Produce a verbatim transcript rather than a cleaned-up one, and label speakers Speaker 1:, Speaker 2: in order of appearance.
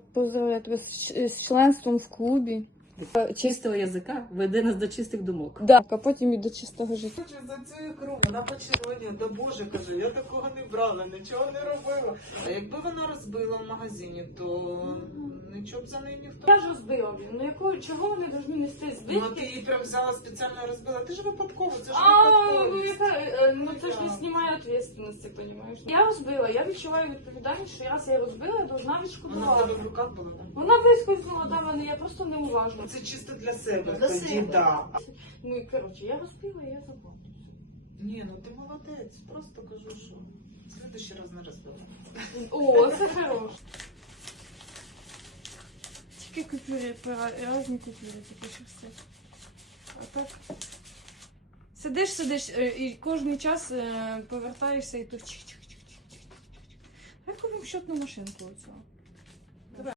Speaker 1: Поздравляю тебе з, з членством в клубі.
Speaker 2: Чистого язика веде нас до чистих думок.
Speaker 1: Да, а потім і до чистого життя.
Speaker 3: За цю ікру вона почервоніла. Да Боже, кажу, я такого не брала, нічого не робила. А якби вона розбила в магазині, то нічого б за неї ніхто.
Speaker 1: Я ж розбила, блін. Ну якого, чого вони повинні нести збитки?
Speaker 3: Ну ти її прям взяла спеціально і розбила. Ти ж випадково, це ж
Speaker 1: А, ну,
Speaker 3: випадково.
Speaker 1: яка, е, ну це ж не знімає відповідальності, розумієш? Я розбила, я відчуваю відповідальність, що раз я розбила, я должна
Speaker 3: Вона в
Speaker 1: відшкодувати.
Speaker 3: тебе в руках була. так?
Speaker 1: Вона вискользнула до мене, я просто неуважна.
Speaker 3: Це чисто для себе.
Speaker 1: Для
Speaker 3: Тоді
Speaker 1: себе.
Speaker 3: да.
Speaker 1: Ну і коротше, я розбила, і я забула.
Speaker 3: Ні, ну ти молодець. Просто кажу, що в следующий раз не розбила.
Speaker 1: О, це хорош. Тільки купюри, різні купюри, тільки що все. А так. Сидиш, сидиш, е, і кожен час е, повертаєшся і то чих-чих-чих-чих-чих-чих. Як купимо счетну машинку оцю?